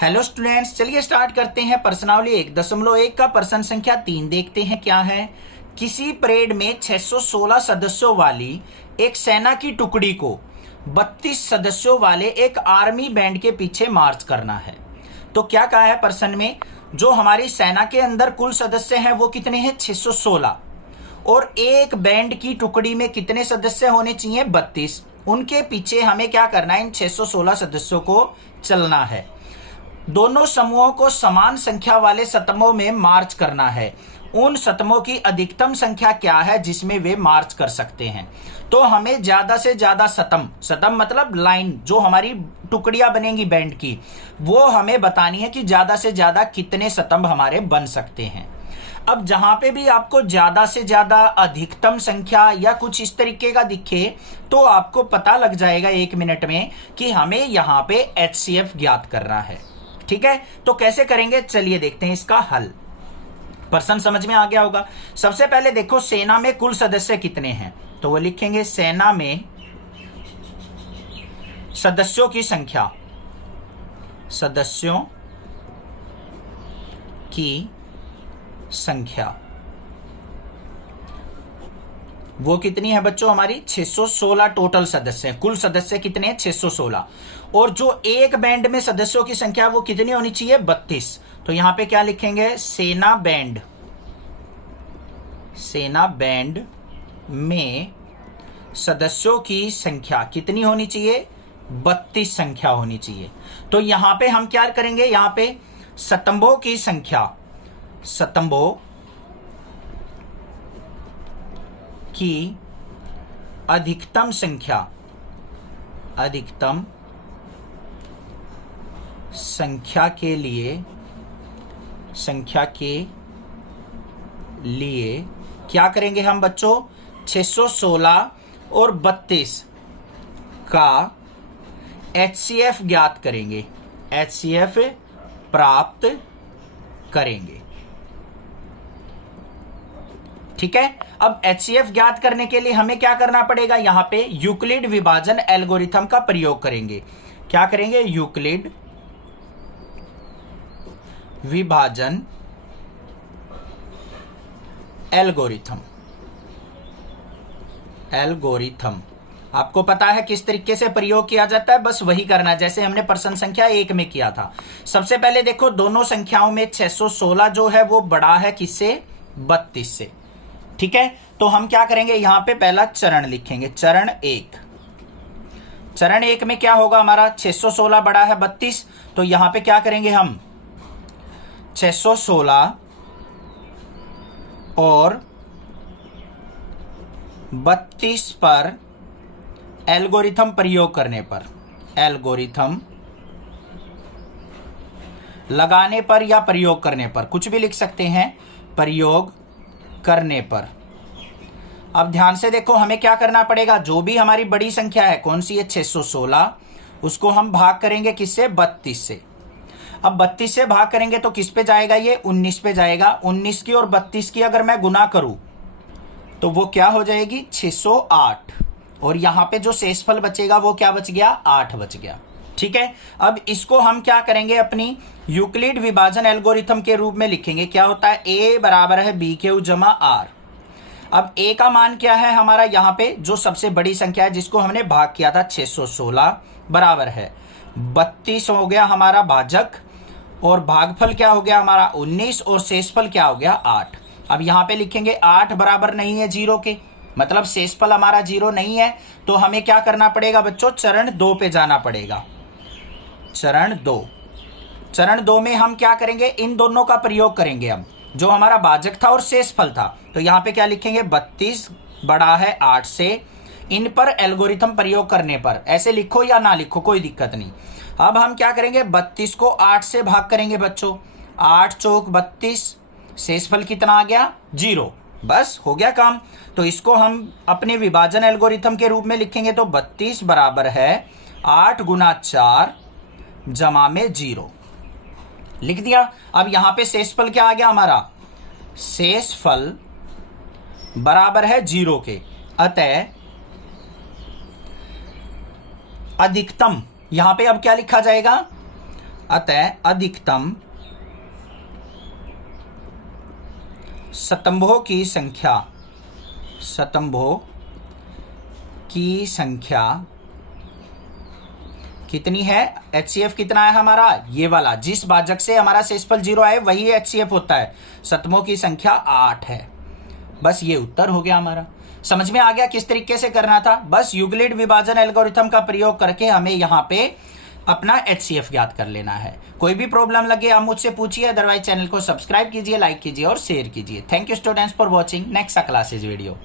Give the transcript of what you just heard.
Hello students, चलिए start करते हैं। प्रश्नावली 1.1 का प्रश्न संख्या 3 देखते हैं क्या है। किसी परेड में 616 सदस्यों वाली एक सेना की टुकड़ी को 32 सदस्यों वाले एक आर्मी बैंड के पीछे मार्च करना है। तो क्या कहा है प्रश्न में, जो हमारी सेना के अंदर कुल सदस्य हैं वो कितने हैं, 616, और एक बैंड की टुकड़ी में कितने सदस्य होने चाहिए, 32। उनके पीछे हमें क्या करना है, इन 616 सदस्यों को चलना है। दोनों समूहों को समान संख्या वाले सतमों में मार्च करना है। उन सतमों की अधिकतम संख्या क्या है जिसमें वे मार्च कर सकते हैं। तो हमें ज्यादा से ज्यादा सतम मतलब लाइन, जो हमारी टुकड़ियां बनेंगी बैंड की, वो हमें बतानी है कि ज्यादा से ज्यादा कितने स्तंभ हमारे बन सकते हैं। अब जहां पे भी आपको ज्यादा से ज्यादा, अधिकतम संख्या या कुछ इस तरीके का दिखे तो आपको पता लग जाएगा 1 मिनट में कि हमें यहां पे HCF ज्ञात करना है। ठीक है, तो कैसे करेंगे, चलिए देखते हैं इसका हल। प्रश्न समझ में आ गया होगा। सबसे पहले देखो, सेना में कुल सदस्य कितने हैं, तो वो लिखेंगे सेना में सदस्यों की संख्या, सदस्यों की संख्या वो कितनी है बच्चों, हमारी 616 टोटल सदस्य हैं। कुल सदस्य कितने हैं, 616। और जो एक बैंड में सदस्यों की संख्या वो कितनी होनी चाहिए, 32। तो यहां पे क्या लिखेंगे, सेना बैंड में सदस्यों की संख्या कितनी होनी चाहिए, 32 संख्या होनी चाहिए। तो यहां पे हम क्या करेंगे, यहां पे स्तंभों की संख्या, स्तंभों की अधिकतम संख्या के लिए क्या करेंगे हम बच्चों, 616 और 32 का HCF ज्ञात करेंगे, HCF प्राप्त करेंगे। ठीक है, अब HCF ज्ञात करने के लिए हमें क्या करना पड़ेगा, यहां पे यूक्लिड विभाजन एल्गोरिथम का प्रयोग करेंगे। क्या करेंगे, यूक्लिड विभाजन एल्गोरिथम आपको पता है किस तरीके से प्रयोग किया जाता है, बस वही करना जैसे हमने प्रश्न संख्या 1 में किया था। सबसे पहले देखो, दोनों संख्याओं में 616 जो है वो बड़ा है किससे, 32 से। ठीक है, तो हम क्या करेंगे, यहां पे पहला चरण लिखेंगे, चरण 1 में क्या होगा हमारा, 616 बड़ा है 32, तो यहां पे क्या करेंगे हम, 616 और 32 पर एल्गोरिथम प्रयोग करने पर, एल्गोरिथम लगाने पर या प्रयोग करने पर, कुछ भी लिख सकते हैं, प्रयोग करने पर। अब ध्यान से देखो, हमें क्या करना पड़ेगा, जो भी हमारी बड़ी संख्या है, कौन सी है, 616, उसको हम भाग करेंगे किससे, 32 से। अब 32 से भाग करेंगे तो किस पे जाएगा, ये 19 पे जाएगा। 19 की और 32 की अगर मैं गुना करूं तो वो क्या हो जाएगी, 608, और यहां पे जो शेषफल बचेगा वो क्या बच गया, 8 बच गया। ठीक है, अब इसको हम क्या करेंगे, अपनी यूक्लिड विभाजन एल्गोरिथम के रूप में लिखेंगे। क्या होता है, A बराबर है BQ जमा R। अब A का मान क्या है हमारा, यहां पे जो सबसे बड़ी संख्या है जिसको हमने भाग किया था, 616 बराबर है 32 हो गया हमारा भाजक, और भागफल क्या हो गया हमारा 19, और शेषफल क्या हो गया 8। अब यहां पे लिखेंगे 8 बराबर नहीं है 0 के, मतलब शेषफल हमारा 0 नहीं है। तो हमें क्या करना पड़ेगा बच्चों, चरण 2 पे जाना पड़ेगा। चरण 2 में हम क्या करेंगे, इन दोनों का प्रयोग करेंगे हम, जो हमारा भाजक था और शेषफल था। तो यहां पे क्या लिखेंगे, 32 बड़ा है 8 से, इन पर एल्गोरिथम प्रयोग करने पर, ऐसे लिखो या ना लिखो कोई दिक्कत नहीं। अब हम क्या करेंगे, 32 को 8 से भाग करेंगे बच्चों, 8 चौक 32, शेषफल कितना आ गया, 0, बस हो गया काम। तो इसको हम अपने विभाजन एल्गोरिथम के रूप में लिखेंगे, तो 32 बराबर है 8 गुना 4 जमा में 0, लिख दिया। अब यहां पे शेषफल क्या आ गया हमारा, शेषफल बराबर है 0 के, अतः अधिकतम, यहां पे अब क्या लिखा जाएगा, अतः अधिकतम स्तंभों की संख्या कितनी है? HCF कितना है हमारा? ये वाला जिस भाजक से हमारा शेषफल 0 आए वही HCF होता है। स्तंभों की संख्या 8 है। बस ये उत्तर हो गया हमारा। समझ में आ गया किस तरीके से करना था? बस यूक्लिड विभाजन एल्गोरिथम का प्रयोग करके हमें यहाँ पे अपना HCF ज्ञात कर लेना है। कोई भी प्रॉब्लम लगे आप मुझसे पूछिए, अदरवाइज चैनल को सब्सक्राइब कीजिए, लाइक कीजिए और शेयर कीजिए। Thank you students for watching next classes video.